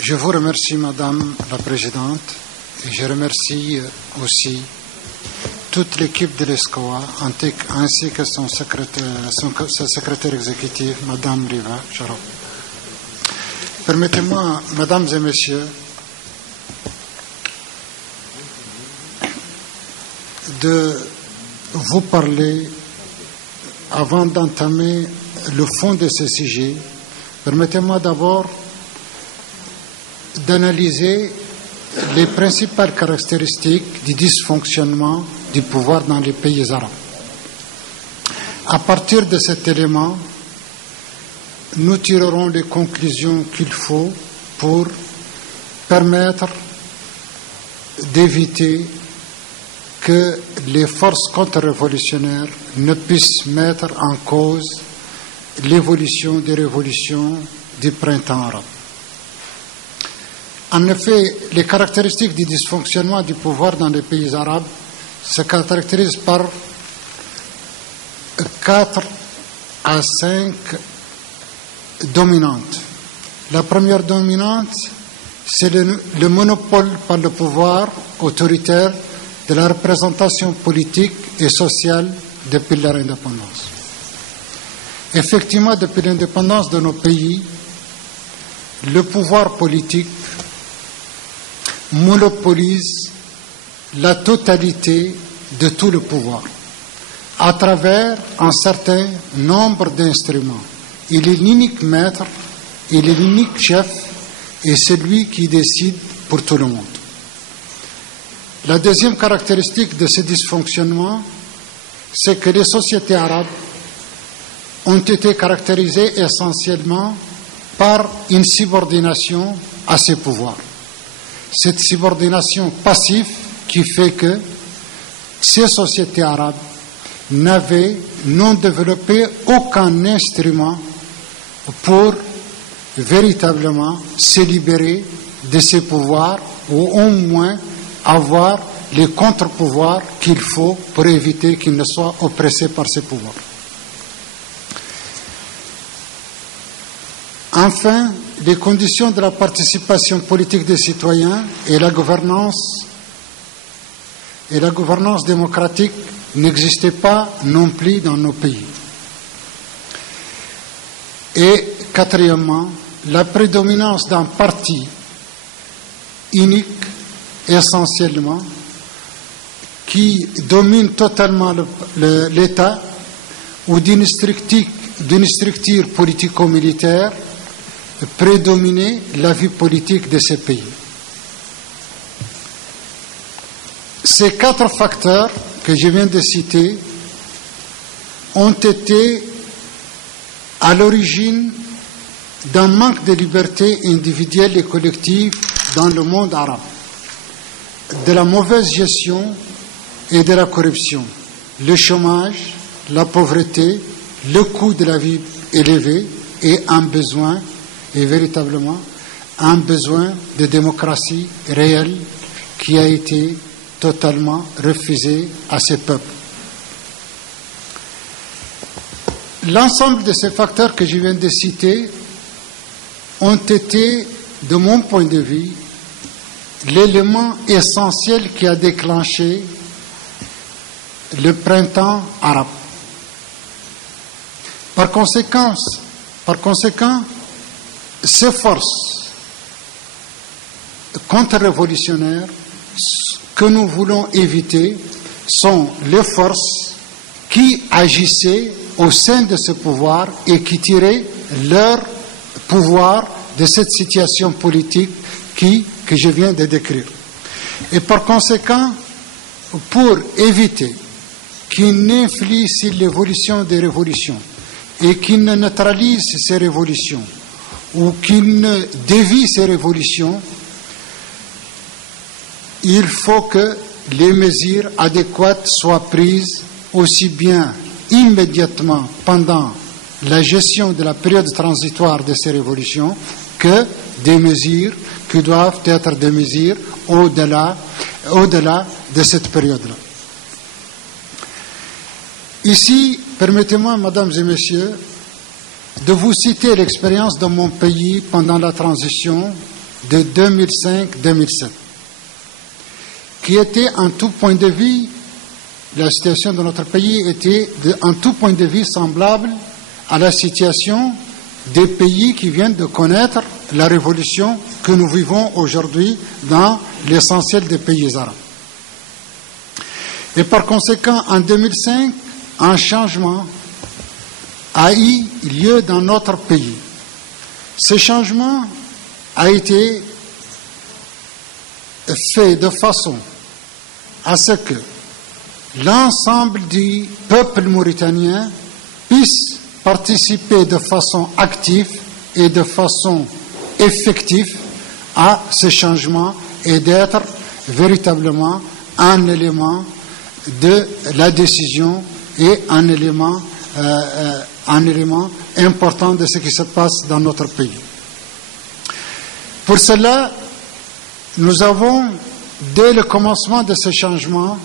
Je vous remercie, Madame la Présidente, et je remercie aussi toute l'équipe de l'ESCOA, ainsi que son secrétaire exécutif, Madame Riva Charot. Permettez-moi, Mesdames et Messieurs, de vous parler, avant d'entamer le fond de ce sujet, permettez-moi d'abord d'analyser les principales caractéristiques du dysfonctionnement du pouvoir dans les pays arabes. À partir de cet élément, nous tirerons les conclusions qu'il faut pour permettre d'éviter que les forces contre-révolutionnaires ne puissent mettre en cause l'évolution des révolutions du printemps arabe. En effet, les caractéristiques du dysfonctionnement du pouvoir dans les pays arabes se caractérisent par 4 à 5 dominantes. La première dominante, c'est le monopole par le pouvoir autoritaire de la représentation politique et sociale depuis leur indépendance. Effectivement, depuis l'indépendance de nos pays, le pouvoir politique monopolise la totalité de tout le pouvoir à travers un certain nombre d'instruments. Il est l'unique maître, il est l'unique chef et celui qui décide pour tout le monde. La deuxième caractéristique de ce dysfonctionnement, c'est que les sociétés arabes ont été caractérisées essentiellement par une subordination à ces pouvoirs. Cette subordination passive qui fait que ces sociétés arabes n'ont développé aucun instrument pour véritablement se libérer de ces pouvoirs ou au moins avoir les contre-pouvoirs qu'il faut pour éviter qu'ils ne soient oppressés par ces pouvoirs. Enfin, les conditions de la participation politique des citoyens et la gouvernance démocratique n'existaient pas non plus dans nos pays. Et quatrièmement, la prédominance d'un parti unique essentiellement qui domine totalement l'État ou d'une structure politico-militaire prédominer la vie politique de ces pays. Ces 4 facteurs que je viens de citer ont été à l'origine d'un manque de liberté individuelle et collective dans le monde arabe, de la mauvaise gestion et de la corruption, le chômage, la pauvreté, le coût de la vie élevé et véritablement un besoin de démocratie réelle qui a été totalement refusé à ces peuples. L'ensemble de ces facteurs que je viens de citer ont été, de mon point de vue, l'élément essentiel qui a déclenché le printemps arabe. Par conséquent, ces forces contre-révolutionnaires que nous voulons éviter sont les forces qui agissaient au sein de ce pouvoir et qui tiraient leur pouvoir de cette situation politique que je viens de décrire. Et par conséquent, pour éviter qu'ils n'influent sur l'évolution des révolutions et qu'ils ne neutralisent ces révolutions ou qu'ils ne dévient ces révolutions, il faut que les mesures adéquates soient prises aussi bien immédiatement pendant la gestion de la période transitoire de ces révolutions que des mesures qui doivent être des mesures au-delà de cette période-là. Ici, permettez-moi, mesdames et messieurs, de vous citer l'expérience de mon pays pendant la transition de 2005-2007, qui était en tout point de vue, la situation de notre pays était en tout point de vue semblable à la situation des pays qui viennent de connaître la révolution que nous vivons aujourd'hui dans l'essentiel des pays arabes. Et par conséquent, en 2005, un changement a eu lieu dans notre pays. Ce changement a été fait de façon à ce que l'ensemble du peuple mauritanien puisse participer de façon active et de façon effective à ce changement et d'être véritablement un élément de la décision et un élément important de ce qui se passe dans notre pays. Pour cela, nous avons, dès le commencement de ce changement,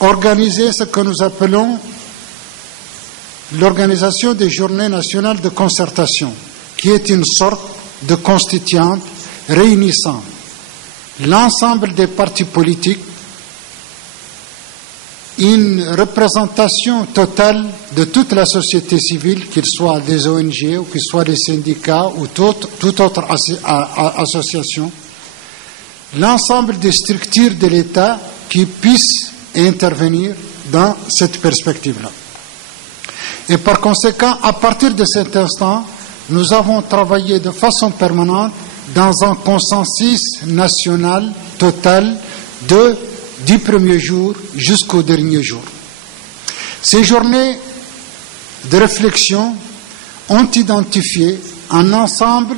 organisé ce que nous appelons l'organisation des journées nationales de concertation, qui est une sorte de constituante réunissant l'ensemble des partis politiques, une représentation totale de toute la société civile, qu'ils soient des ONG ou qu'ils soient des syndicats ou toute autre association, l'ensemble des structures de l'État qui puissent intervenir dans cette perspective-là. Et par conséquent, à partir de cet instant, nous avons travaillé de façon permanente dans un consensus national total du premier jour jusqu'au dernier jour. Ces journées de réflexion ont identifié un ensemble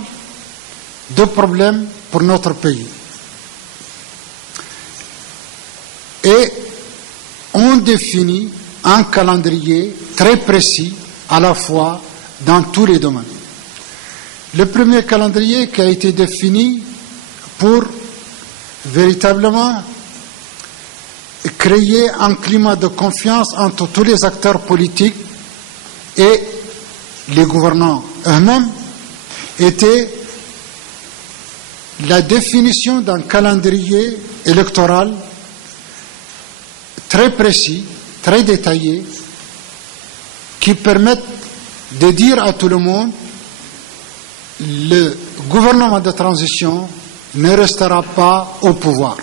de problèmes pour notre pays et ont défini un calendrier très précis à la fois dans tous les domaines. Le premier calendrier qui a été défini pour véritablement créer un climat de confiance entre tous les acteurs politiques et les gouvernants eux-mêmes était la définition d'un calendrier électoral très précis, très détaillé, qui permette de dire à tout le monde: le gouvernement de transition ne restera pas au pouvoir.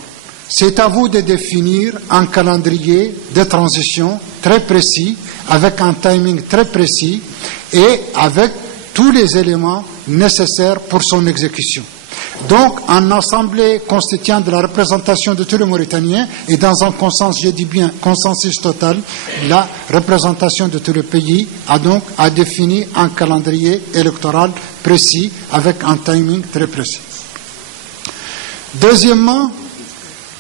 C'est à vous de définir un calendrier de transition très précis, avec un timing très précis et avec tous les éléments nécessaires pour son exécution. Donc, en assemblée constituant de la représentation de tous les Mauritaniens et dans un consensus, je dis bien consensus total, la représentation de tous les pays a défini un calendrier électoral précis avec un timing très précis. Deuxièmement,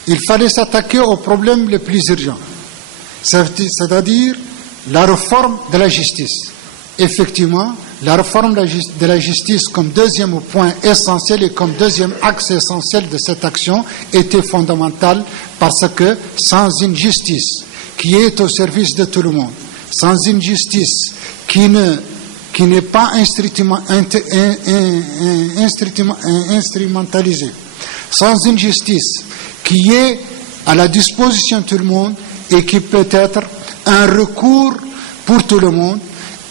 il fallait s'attaquer aux problèmes les plus urgents, c'est-à-dire la réforme de la justice. Effectivement, la réforme de la justice comme deuxième point essentiel et comme deuxième axe essentiel de cette action était fondamentale, parce que sans une justice qui est au service de tout le monde, sans une justice qui n'est pas instrumentalisée, sans une justice qui est à la disposition de tout le monde et qui peut être un recours pour tout le monde,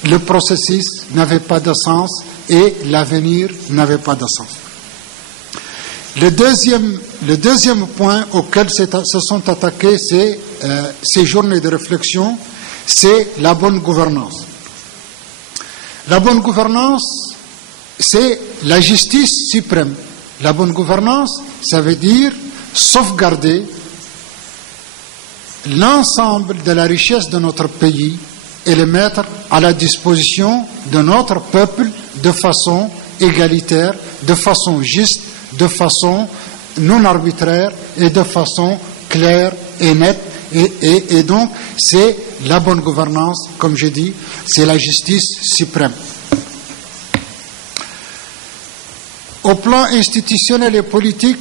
le processus n'avait pas de sens et l'avenir n'avait pas de sens. Le deuxième point auquel se sont attaqués ces journées de réflexion, c'est la bonne gouvernance. La bonne gouvernance, c'est la justice suprême. La bonne gouvernance, ça veut dire sauvegarder l'ensemble de la richesse de notre pays et le mettre à la disposition de notre peuple de façon égalitaire, de façon juste, de façon non arbitraire et de façon claire et nette. Et donc, c'est la bonne gouvernance, comme je dis, c'est la justice suprême. Au plan institutionnel et politique,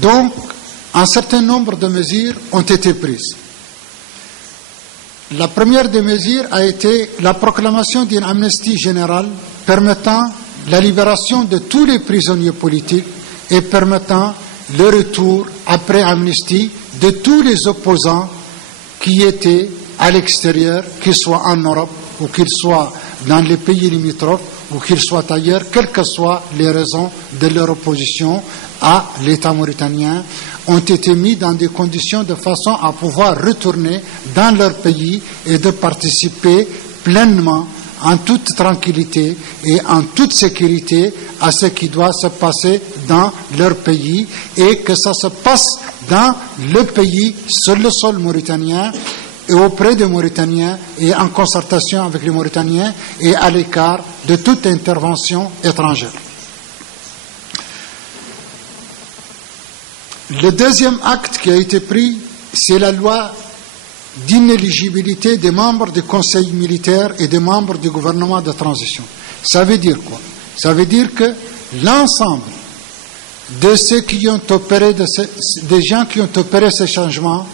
donc, un certain nombre de mesures ont été prises. La première des mesures a été la proclamation d'une amnistie générale permettant la libération de tous les prisonniers politiques et permettant le retour, après amnistie, de tous les opposants qui étaient à l'extérieur, qu'ils soient en Europe ou qu'ils soient dans les pays limitrophes ou qu'ils soient ailleurs, quelles que soient les raisons de leur opposition à l'État mauritanien, ont été mis dans des conditions de façon à pouvoir retourner dans leur pays et de participer pleinement, en toute tranquillité et en toute sécurité, à ce qui doit se passer dans leur pays, et que ça se passe dans le pays, sur le sol mauritanien, et auprès des Mauritaniens, et en concertation avec les Mauritaniens, et à l'écart de toute intervention étrangère. Le deuxième acte qui a été pris, c'est la loi d'inéligibilité des membres du conseil militaire et des membres du gouvernement de transition. Ça veut dire quoi? Ça veut dire que l'ensemble de ceux qui ont opéré, des gens qui ont opéré ces changements,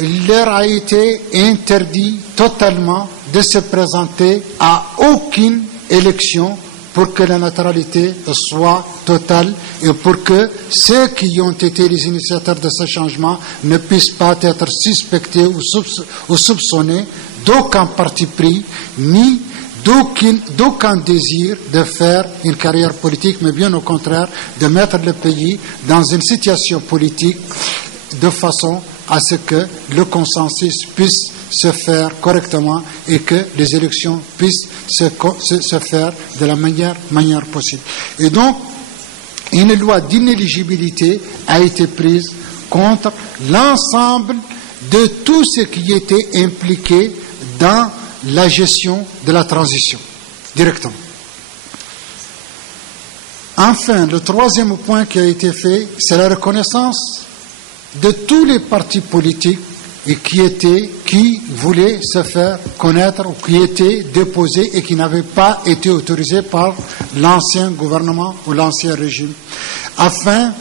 leur a été interdit totalement de se présenter à aucune élection pour que la neutralité soit totale et pour que ceux qui ont été les initiateurs de ce changement ne puissent pas être suspectés ou soupçonnés d'aucun parti pris, ni d'aucun désir de faire une carrière politique, mais bien au contraire, de mettre le pays dans une situation politique de façon à ce que le consensus puisse se faire correctement et que les élections puissent se faire de la manière possible. Et donc, une loi d'inéligibilité a été prise contre l'ensemble de tous ceux qui étaient impliqués dans la gestion de la transition, directement. Enfin, le troisième point qui a été fait, c'est la reconnaissance de tous les partis politiques et qui voulaient se faire connaître ou qui étaient déposés et qui n'avaient pas été autorisés par l'ancien gouvernement ou l'ancien régime, afin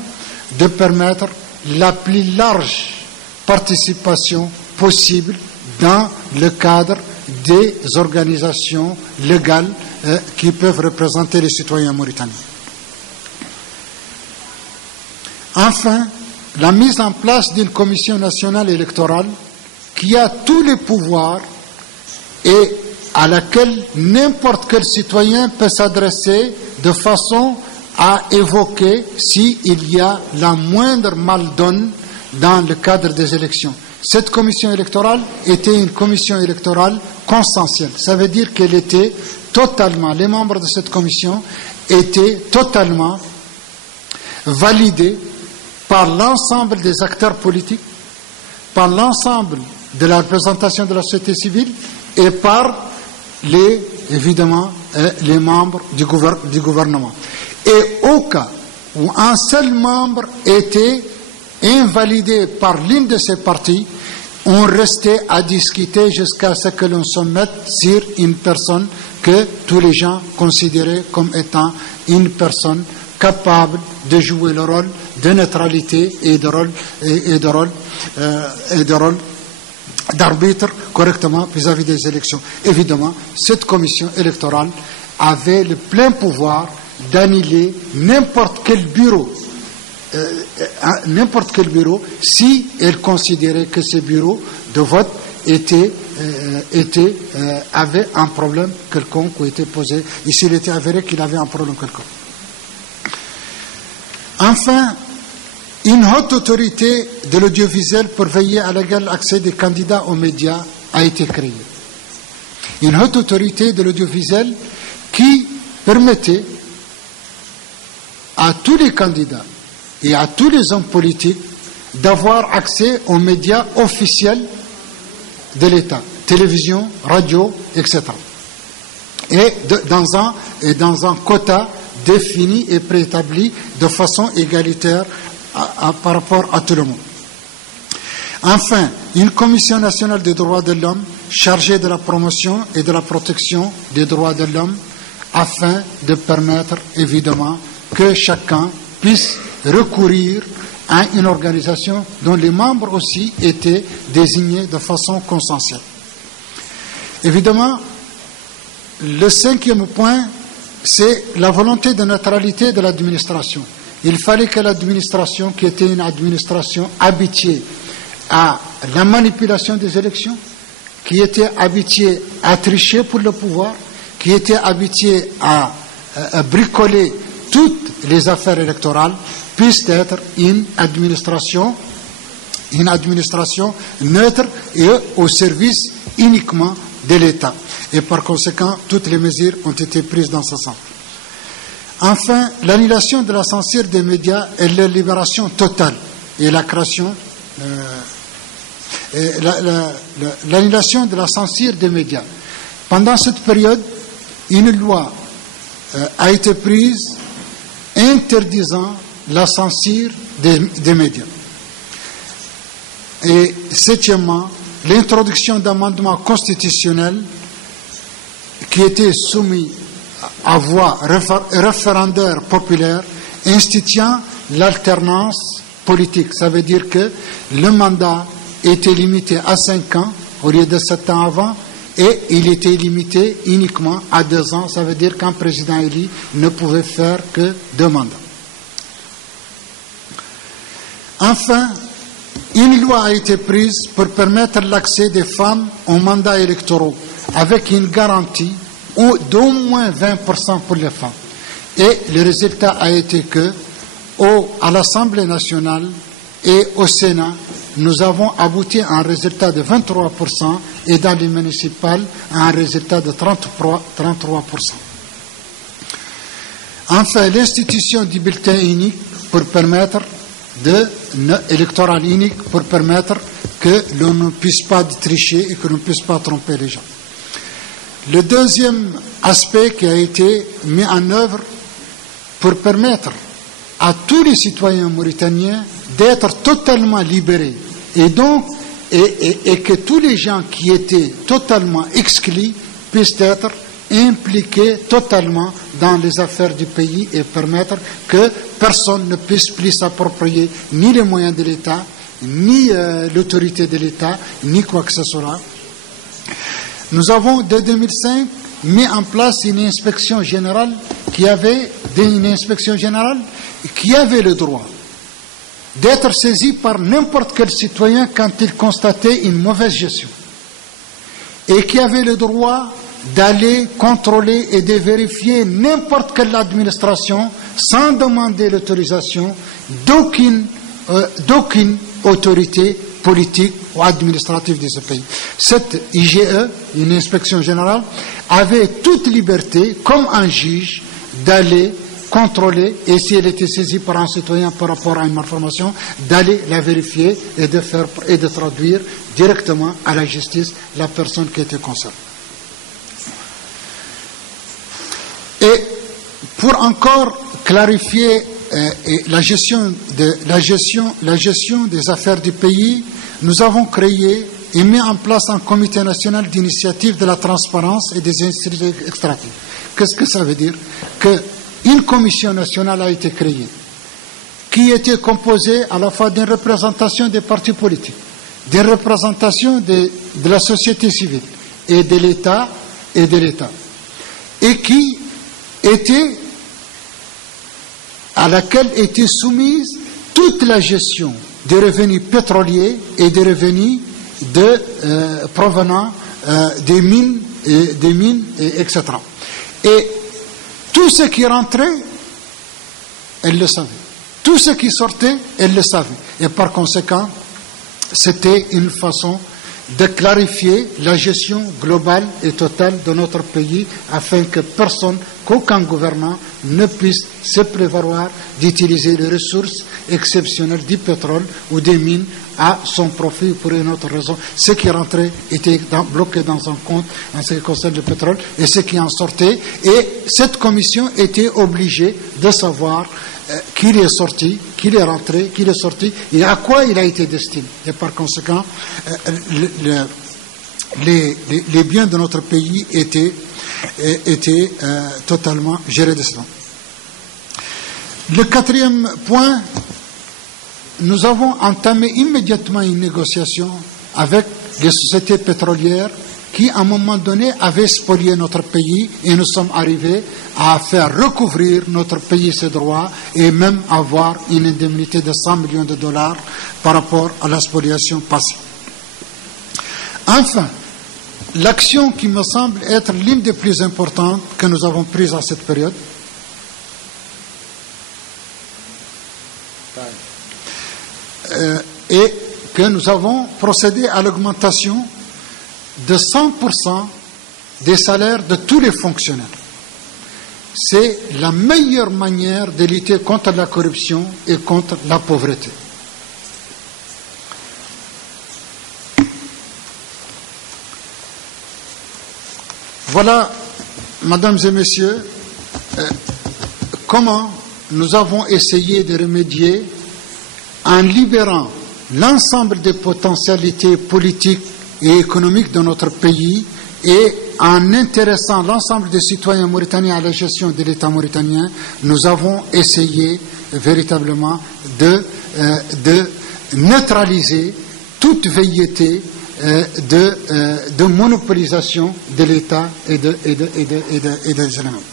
de permettre la plus large participation possible dans le cadre des organisations légales qui peuvent représenter les citoyens mauritaniens. Enfin, la mise en place d'une commission nationale électorale qui a tous les pouvoirs et à laquelle n'importe quel citoyen peut s'adresser de façon à évoquer s'il y a la moindre maldonne dans le cadre des élections. Cette commission électorale était une commission électorale consensuelle. Ça veut dire qu'elle était totalement, les membres de cette commission étaient totalement validés par l'ensemble des acteurs politiques, par l'ensemble de la représentation de la société civile et par évidemment les membres du gouvernement. Et au cas où un seul membre était invalidé par l'une de ces parties, on restait à discuter jusqu'à ce que l'on se mette sur une personne que tous les gens considéraient comme étant une personne capable de jouer le rôle de neutralité et de rôle d'arbitre correctement vis-à-vis des élections. Évidemment, cette commission électorale avait le plein pouvoir d'annuler n'importe quel bureau si elle considérait que ce bureau de vote avait un problème quelconque ou était posé, et s'il était avéré qu'il avait un problème quelconque. Enfin, une haute autorité de l'audiovisuel pour veiller à l'égal accès des candidats aux médias a été créée. Une haute autorité de l'audiovisuel qui permettait à tous les candidats et à tous les hommes politiques d'avoir accès aux médias officiels de l'État, télévision, radio, etc. Et dans un quota défini et préétabli de façon égalitaire par rapport à tout le monde. Enfin, une commission nationale des droits de l'homme chargée de la promotion et de la protection des droits de l'homme afin de permettre évidemment que chacun puisse recourir à une organisation dont les membres aussi étaient désignés de façon consensuelle. Évidemment, Le cinquième point, c'est la volonté de neutralité de l'administration. Il fallait que l'administration, qui était une administration habituée à la manipulation des élections, qui était habituée à tricher pour le pouvoir, qui était habituée à bricoler toutes les affaires électorales, puisse être une administration neutre et au service uniquement de l'État. Et par conséquent, toutes les mesures ont été prises dans ce sens. Enfin, l'annulation de la censure des médias et leur libération totale et la création, l'annulation de la censure des médias. Pendant cette période, une loi a été prise interdisant la censure des médias. Et septièmement, l'introduction d'amendements constitutionnels qui étaient soumis à voie référendaire populaire instituant l'alternance politique. Ça veut dire que le mandat était limité à 5 ans au lieu de 7 ans avant et il était limité uniquement à 2 ans. Ça veut dire qu'un président élu ne pouvait faire que 2 mandats. Enfin, une loi a été prise pour permettre l'accès des femmes aux mandats électoraux avec une garantie d'au moins 20% pour les femmes. Et le résultat a été que, à l'Assemblée nationale et au Sénat, nous avons abouti à un résultat de 23% et dans les municipales à un résultat de 33%. Enfin, l'institution du bulletin unique pour permettre électoral unique pour permettre que l'on ne puisse pas tricher et que l'on ne puisse pas tromper les gens. Le deuxième aspect qui a été mis en œuvre pour permettre à tous les citoyens mauritaniens d'être totalement libérés et donc et que tous les gens qui étaient totalement exclus puissent être impliqués totalement dans les affaires du pays et permettre que personne ne puisse plus s'approprier ni les moyens de l'État, ni l'autorité de l'État, ni quoi que ce soit. Nous avons, dès 2005, mis en place une inspection générale qui avait le droit d'être saisi par n'importe quel citoyen quand il constatait une mauvaise gestion et qui avait le droit d'aller contrôler et de vérifier n'importe quelle administration sans demander l'autorisation d'aucune autorité politique ou administrative de ce pays. Cette IGE, une inspection générale, avait toute liberté, comme un juge, d'aller contrôler, et si elle était saisie par un citoyen par rapport à une malformation, d'aller la vérifier et de traduire directement à la justice la personne qui était concernée. Et pour encore clarifier la gestion des affaires du pays, nous avons créé et mis en place un comité national d'initiative de la transparence et des industries extractives. Qu'est-ce que ça veut dire? Qu'une commission nationale a été créée qui était composée à la fois d'une représentation des partis politiques, d'une représentation de la société civile et de l'État et qui à laquelle était soumise toute la gestion des revenus pétroliers et des revenus provenant des mines, etc. Et tout ce qui rentrait, elle le savait. Tout ce qui sortait, elle le savait. Et par conséquent, c'était une façon de clarifier la gestion globale et totale de notre pays afin que qu'aucun gouvernement ne puisse se prévaloir d'utiliser les ressources exceptionnelles du pétrole ou des mines à son profit pour une autre raison. Ce qui rentrait était bloqué dans un compte en ce qui concerne le pétrole et ce qui en sortait. Et cette commission était obligée de savoir qui est sorti, qui est rentré, qui est sorti et à quoi il a été destiné. Et par conséquent, les biens de notre pays étaient totalement gérés de cela. Le quatrième point, nous avons entamé immédiatement une négociation avec les sociétés pétrolières qui, à un moment donné, avait spolié notre pays et nous sommes arrivés à faire recouvrir notre pays ses droits et même avoir une indemnité de 100 millions de dollars par rapport à la spoliation passée. Enfin, l'action qui me semble être l'une des plus importantes que nous avons prises à cette période, et que nous avons procédé à l'augmentation de 100% des salaires de tous les fonctionnaires. C'est la meilleure manière de lutter contre la corruption et contre la pauvreté. Voilà, mesdames et messieurs, comment nous avons essayé de remédier en libérant l'ensemble des potentialités politiques et économiques de notre pays et en intéressant l'ensemble des citoyens mauritaniens à la gestion de l'État mauritanien. Nous avons essayé véritablement de neutraliser toute velléité de monopolisation de l'État et des éléments.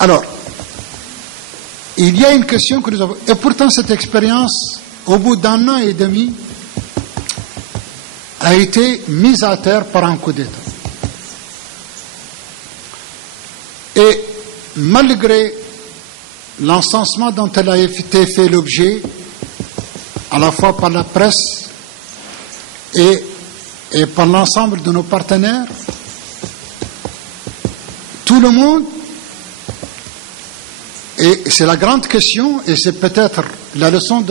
Alors, il y a une question que nous avons, et pourtant cette expérience, au bout d'un an et demi, a été mise à terre par un coup d'État. Et malgré l'encensement dont elle a été fait l'objet, à la fois par la presse et par l'ensemble de nos partenaires, tout le monde, et c'est la grande question, et c'est peut-être la leçon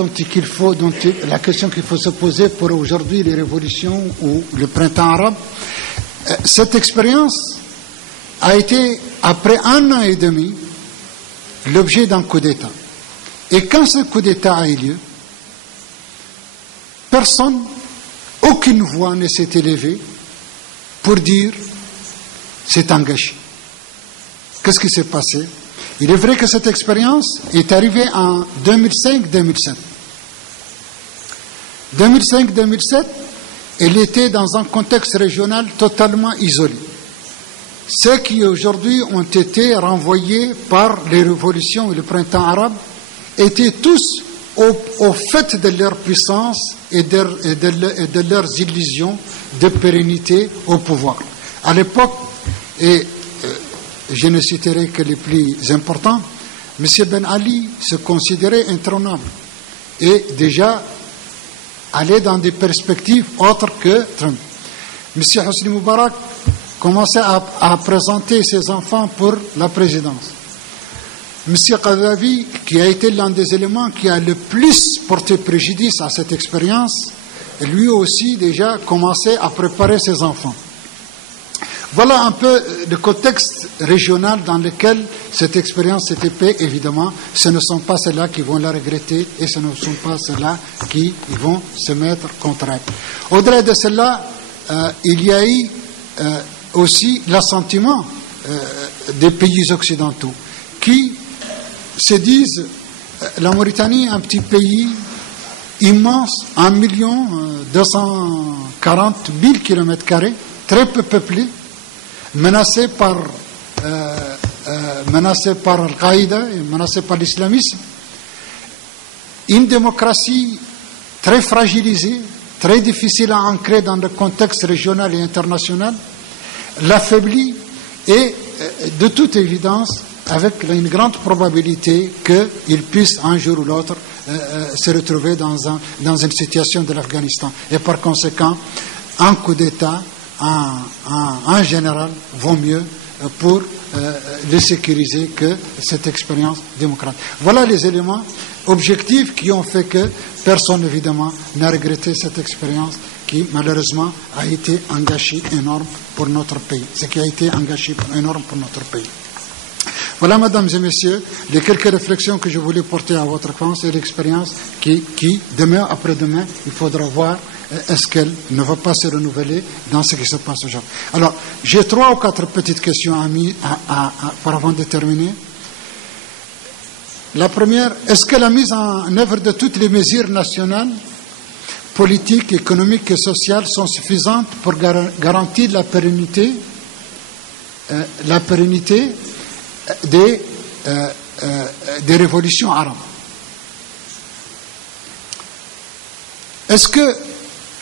la question qu'il faut se poser pour aujourd'hui les révolutions ou le printemps arabe. Cette expérience a été, après un an et demi, l'objet d'un coup d'État. Et quand ce coup d'État a eu lieu, aucune voix ne s'est élevée pour dire c'est un gâchis. Qu'est-ce qui s'est passé? Il est vrai que cette expérience est arrivée en 2005-2007. 2005-2007, elle était dans un contexte régional totalement isolé. Ceux qui aujourd'hui ont été renvoyés par les révolutions et le printemps arabe étaient tous au fait de leur puissance et de leurs illusions de pérennité au pouvoir. À l'époque, et je ne citerai que les plus importants, M. Ben Ali se considérait intronable et déjà allait dans des perspectives autres que Trump. M. Hosni Moubarak commençait à présenter ses enfants pour la présidence. M. Kadhafi, qui a été l'un des éléments qui a le plus porté préjudice à cette expérience, lui aussi déjà commençait à préparer ses enfants. Voilà un peu le contexte régional dans lequel cette expérience s'est faite. Évidemment, ce ne sont pas ceux-là qui vont la regretter et ce ne sont pas ceux-là qui vont se mettre contre elle. Au-delà de cela, il y a eu aussi l'assentiment des pays occidentaux qui se disent la Mauritanie, un petit pays immense, 1 240 000 km², très peu peuplé, menacé par Al-Qaïda et menacé par l'islamisme, une démocratie très fragilisée, très difficile à ancrer dans le contexte régional et international, l'affaiblit et, de toute évidence, avec une grande probabilité qu'il puisse un jour ou l'autre se retrouver dans une situation de l'Afghanistan. Et par conséquent, un coup d'État en général vaut mieux pour le sécuriser que cette expérience démocratique. Voilà les éléments objectifs qui ont fait que personne, évidemment, n'a regretté cette expérience qui, malheureusement, a été un gâchis énorme pour notre pays. Ce qui a été un gâchis énorme pour notre pays. Voilà, mesdames et messieurs, les quelques réflexions que je voulais porter à votre connaissance et l'expérience qui, demain, après-demain, il faudra voir est-ce qu'elle ne va pas se renouveler dans ce qui se passe aujourd'hui. Alors, j'ai 3 ou 4 petites questions pour avant de terminer. La première, est-ce que la mise en œuvre de toutes les mesures nationales politiques, économiques et sociales sont suffisantes pour garantir la pérennité des révolutions arabes. Est-ce que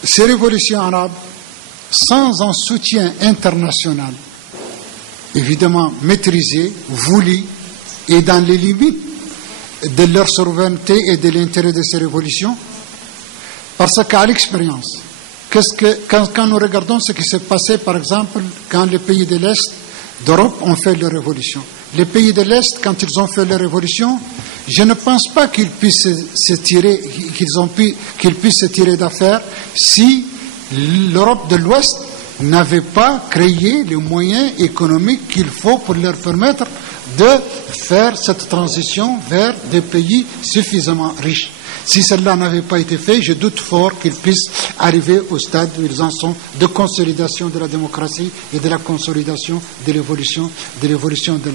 ces révolutions arabes, sans un soutien international, évidemment maîtrisé, voulu, et dans les limites de leur souveraineté et de l'intérêt de ces révolutions, parce qu'à l'expérience, quand nous regardons ce qui s'est passé, par exemple, quand les pays de l'Est d'Europe ont fait leur révolution. Les pays de l'Est, quand ils ont fait leur révolution, je ne pense pas qu'ils puissent se tirer d'affaire si l'Europe de l'Ouest n'avait pas créé les moyens économiques qu'il faut pour leur permettre de faire cette transition vers des pays suffisamment riches. Si cela n'avait pas été fait, je doute fort qu'ils puissent arriver au stade où ils en sont de consolidation de la démocratie et de la consolidation de l'évolution de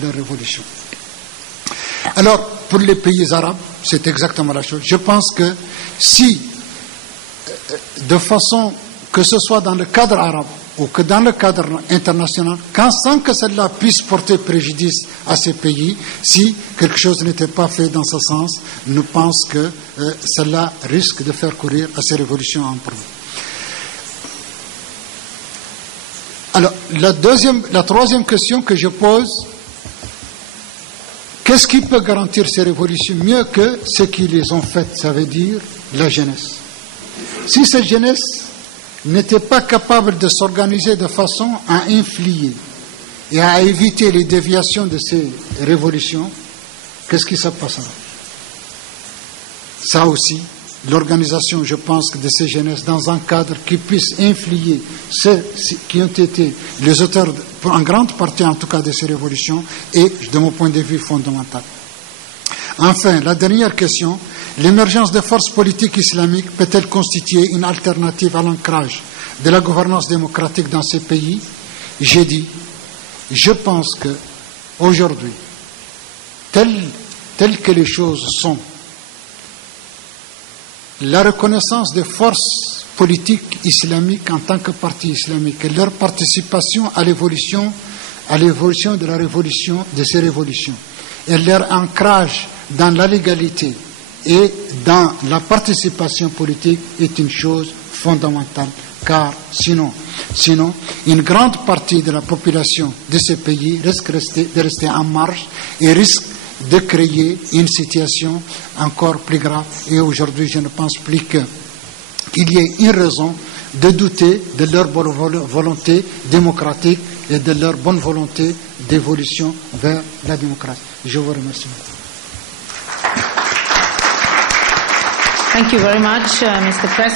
leur révolution. Alors, pour les pays arabes, c'est exactement la chose. Je pense que si, de façon que ce soit dans le cadre arabe ou que dans le cadre international, sans que cela puisse porter préjudice à ces pays, si quelque chose n'était pas fait dans ce sens, nous pensons que cela risque de faire courir à ces révolutions en premier. Alors, la troisième question que je pose, qu'est-ce qui peut garantir ces révolutions mieux que ce qui les ont faites, ça veut dire la jeunesse. Si cette jeunesse n'était pas capable de s'organiser de façon à influer et à éviter les déviations de ces révolutions, qu'est-ce qui se passera? Ça aussi, l'organisation, je pense, de ces jeunesses dans un cadre qui puisse influer ceux qui ont été les auteurs, en grande partie en tout cas, de ces révolutions, est, de mon point de vue, fondamental. Enfin, la dernière question, l'émergence de forces politiques islamiques peut-elle constituer une alternative à l'ancrage de la gouvernance démocratique dans ces pays? J'ai dit, je pense que aujourd'hui, telles que les choses sont, la reconnaissance des forces politiques islamiques en tant que parti islamique et leur participation à l'évolution de ces révolutions et leur ancrage dans la légalité et dans la participation politique est une chose fondamentale, car sinon, une grande partie de la population de ces pays risque de rester en marge et risque de créer une situation encore plus grave. Et aujourd'hui, je ne pense plus qu'il y ait une raison de douter de leur bonne volonté démocratique et de leur bonne volonté d'évolution vers la démocratie. Je vous remercie. Thank you very much, Mr. President.